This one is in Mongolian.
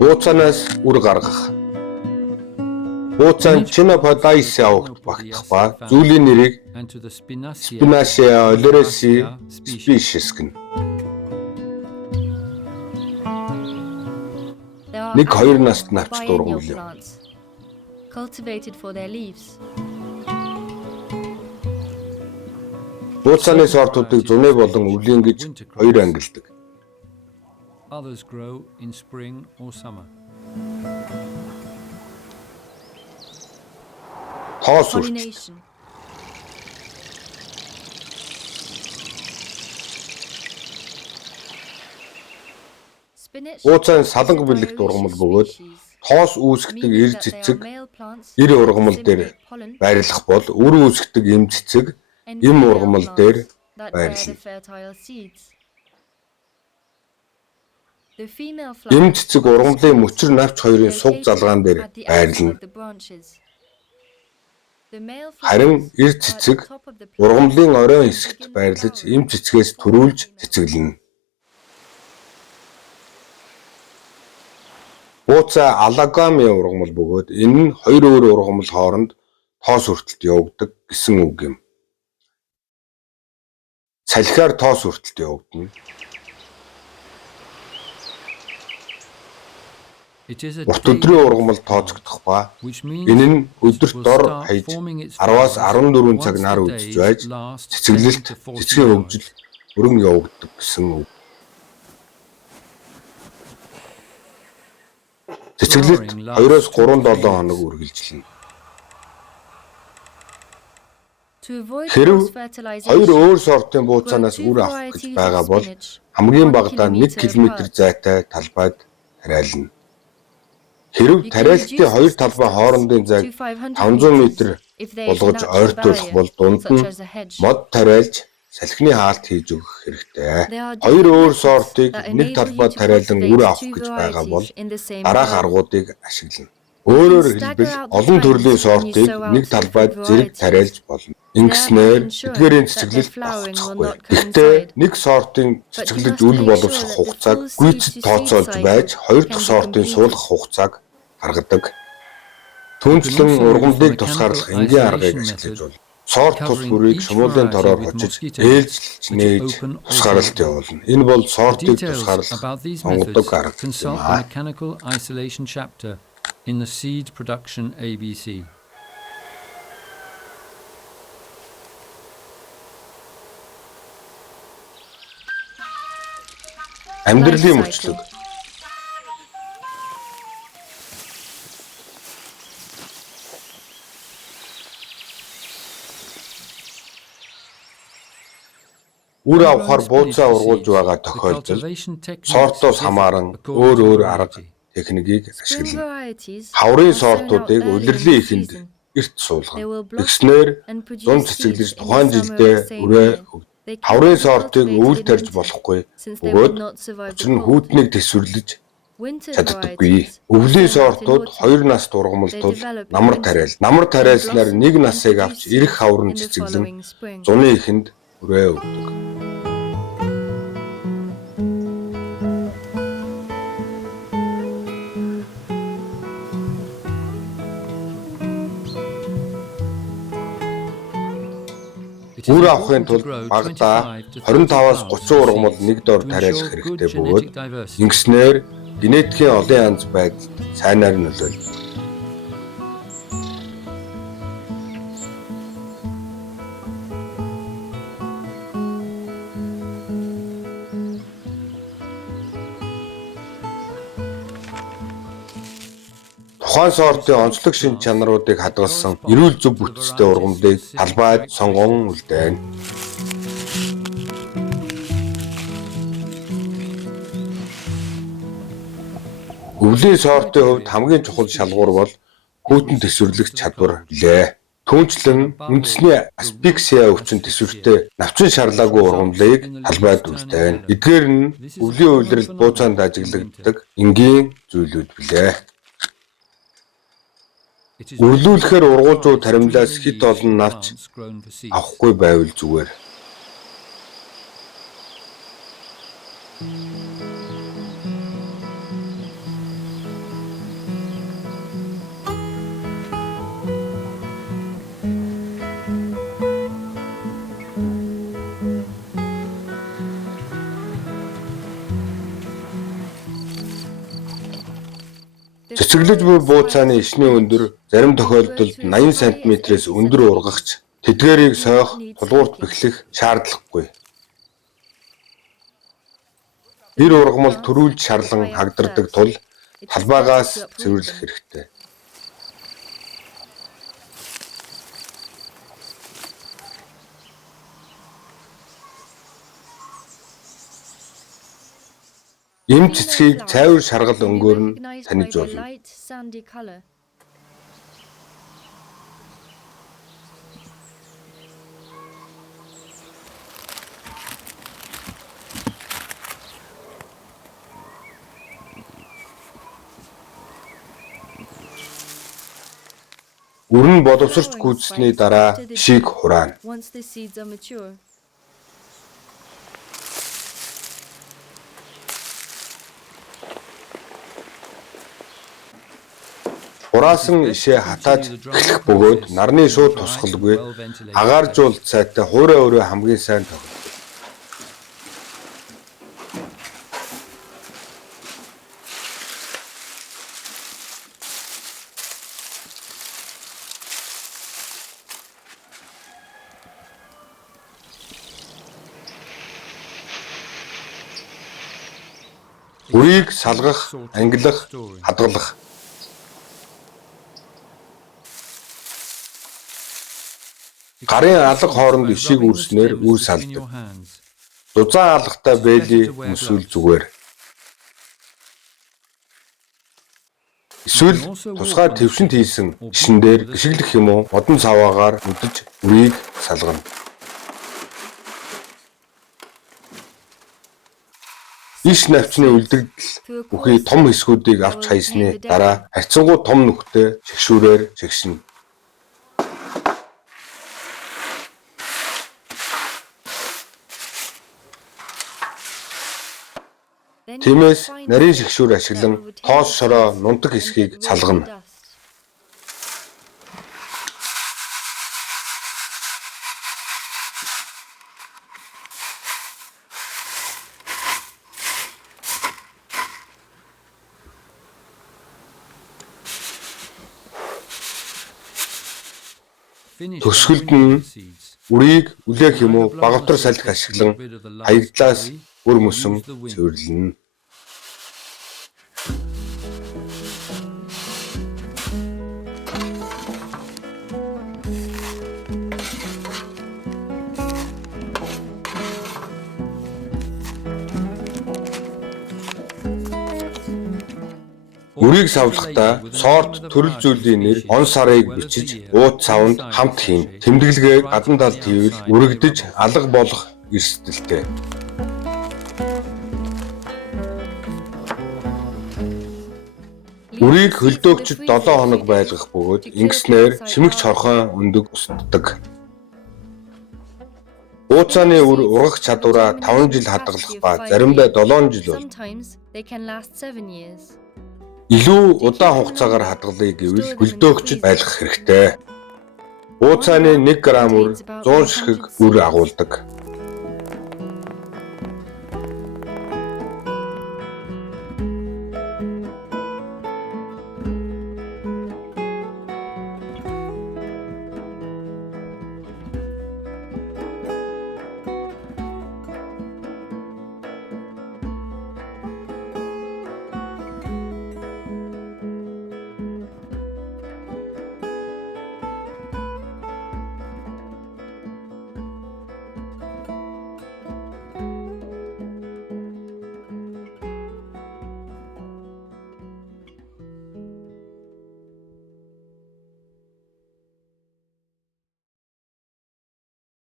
Бууцаанаас үр гаргах. Бууцаан Chenopodiaceae огт багтах ба зүйлийн нэрийг Spinaceae oleracea species гэнэ. 1-2 наст навч дургамлав. Cultivated for their leaves. Бууцааны сортуудыг зуны болон өвлийн гэж хоёр ангилдаг. Others grow in spring or summer. Тоос үрт. Pollination. Spinach. Бууцаан саланг бэлэг дургамал бөгөөд тоос үүсгдэг эр цэцэг эр ургамал дээр байрлах бол үр үүсгдэг эм цэцэг эм ургамал дээр байрлана. Эм цэцэг ургамлын мөчр навч хоёрын суг залгаан дээр байрлана. Харин эр цэцэг ургамлын оройн хэсэгт байрлаж эм цэцгээс төрүүлж цэцэглэнэ. Бууцаа аллагами ургамал бөгөөд энэ нь хоёр өөр ургамал хооронд тоос хүртэлт явагддаг гэсэн үг юм. Салхиар тоос хүртэлт явагдана. Урт өдрийн ургамал тооцогдох ба энэ нь өдөрт дор хаяж 10-аас 14 цаг нар үзэж байж цэцэглэлт цэцгийн хөгжил өргөн явагддаг гэсэн үг. Цэцэглэлт 2-оос 3-7 хоног үргэлжилнэ. Хэрв хоёр өөр сортын бууцаанаас үр авах гэж байгаа бол хамгийн багадаа 1 км зайтай талбайд тариална. Хэрв тариалтын хоёр талбай хоорондын зайг 500 м болгож ойртуулах бол дунд нь мод тариалж салхины хаалт хийж өгөх хэрэгтэй. Хоёр өөр сортыг нэг талбайд тариалан үр авах гэж байгаа бол дараах аргуудыг ашиглана. Өөрөөр хэлбэл олон төрлийн сортыг нэг талбайд зэрэг тариалж болно. Ингэснээр эдгээрийн цэцэглэлт багцахгүй. Гэхдээ нэг сортын цэцэглэж үл боловсрох хугацааг гүйцэд тооцоолж байж хоёр дахь сортын суулгах хугацааг гаргадаг. Түүнчлэн ургамлыг тусгаарлах энгийн аргыг ашиглаж болно. Сорт тус бүрийг шумуулын тороор хочиж ээлжлж нээж тусгаарлалт явуулна. Энэ бол сортыг тусгаарлах онгодог арга Consult the mechanical isolation chapter in the Seed Production ABC. Амьдралын мөчлөг. Үр авахар бууцаа ургуулж байгаа тохиолдолд сортоос хамааран өөр өөр арга техникийг ашиглана. Хаврын сортуудыг улирлын эхэнд эрт суулгана. Тэгснээр зун цэцэглэж тухайн жилдээ үрээ өгдөг. Хаврын сортыг өвөл тарьж болохгүй бөгөөд учир нь хүүтнийг тэсвэрлэж чаддаггүй. Өвлийн сортууд 2 наст ургамалдвал намар тариал. Намар тариалснаар 1 насыг авч ирэх хаврын цэцэглэн зуны эхэнд үрээ өгдөг. Үр авахын тулд багадаа 25-аас 30 ургамал нэг дор тариалах хэрэгтэй бөгөөд ингэснээр генетикийн олон янз байдалд сайнаар нөлөөлнө. Тухайн сортын онцлог шинж чанаруудыг хадгалсан эрүүл зөв бүтцтэй ургамлыг талбайд сонгон үлдээнэ. Өвлийн сортын хувьд хамгийн чухал шалгуур бол хүүтэн тэсвэрлэх чадвар билээ. Түүнчлэн үндэсний аспиксиа өвчин тэсвэртэй навчин шарлаагүй ургамлыг талбайд үлдээнэ. Эдгээр нь өвлийн үйлрэлд бууцаанд ажиглагддаг энгийн зүйлүүд билээ. Үрлүүлэхээр ургуулжуу таримлаас хит олон навч авахгүй байвал зүгээр. Цэцэглэж буй бууцааны ишний өндөр зарим тохиолдолд 80 см-с өндөр ургагч тэдгээрийг сойх, тулгуурт бэхлэх шаардлагагүй. Бэр ургамал төрүүлж шарлан хагдардаг тул талбайгаас цэвэрлэх хэрэгтэй. Эм цэцгийг цайвар шаргал өнгөөр нь таниж болно. Үрэн боловсрч гүйцэсний дараа шийг хураана. Хураасан ишээ хатааж эхлэх бөгөөд нарны шууд тусгалгүй агааржуулт сайтай хуурай өрөө хамгийн сайн тогтдог. Үрийг салгах, ангилах, хадгалах. Гарын алга хооронд ишийг үрснээр үр салдаг. Дузаан алгатай бэйли өмсвөл зүгээр. Эсвэл тусгай твшинт хийсэн ишин дээр гიშгэлэх юм уу модон цаваагаар үдэж үрийг салгана. Иш навчны үлдэгдэл бүхий том хэсгүүдийг авч хайсны дараа харьцангуй том нүхтэй шигшүүрээр шигшинэ. Тиймээс нарийн шигшүүр ашиглан тоос шороо нунтаг хэсгийг салгана. Төсгөлд нь үрийг үлээх юм уу багавтар салхи ашиглан хаягдлаас үр мөсөн цэвэрлэнэ. Үрийг савлахдаа сорт төрөл зүйлийн нэр, он сарыг бичиж, ууд савнд хамт хийн. Тэмдэглэгээ гадна талд хийвэл үрэгдэж алга болох эрсдэлтэй. Үрийг хөлдөөгчд 7 хоног байлгах бөгөөд ингэснээр шимэгч хорхон өндөг устдаг. Бууцааны үр ургах чадвараа 5 жил хадгалах ба заримдаа 7 жил бол. Илүү удаан хугацаагаар хадгалъя гэвэл хөлдөөгчд байлгах хэрэгтэй. Бууцааны 1 г үр 100 ширхэг үр агуулдаг.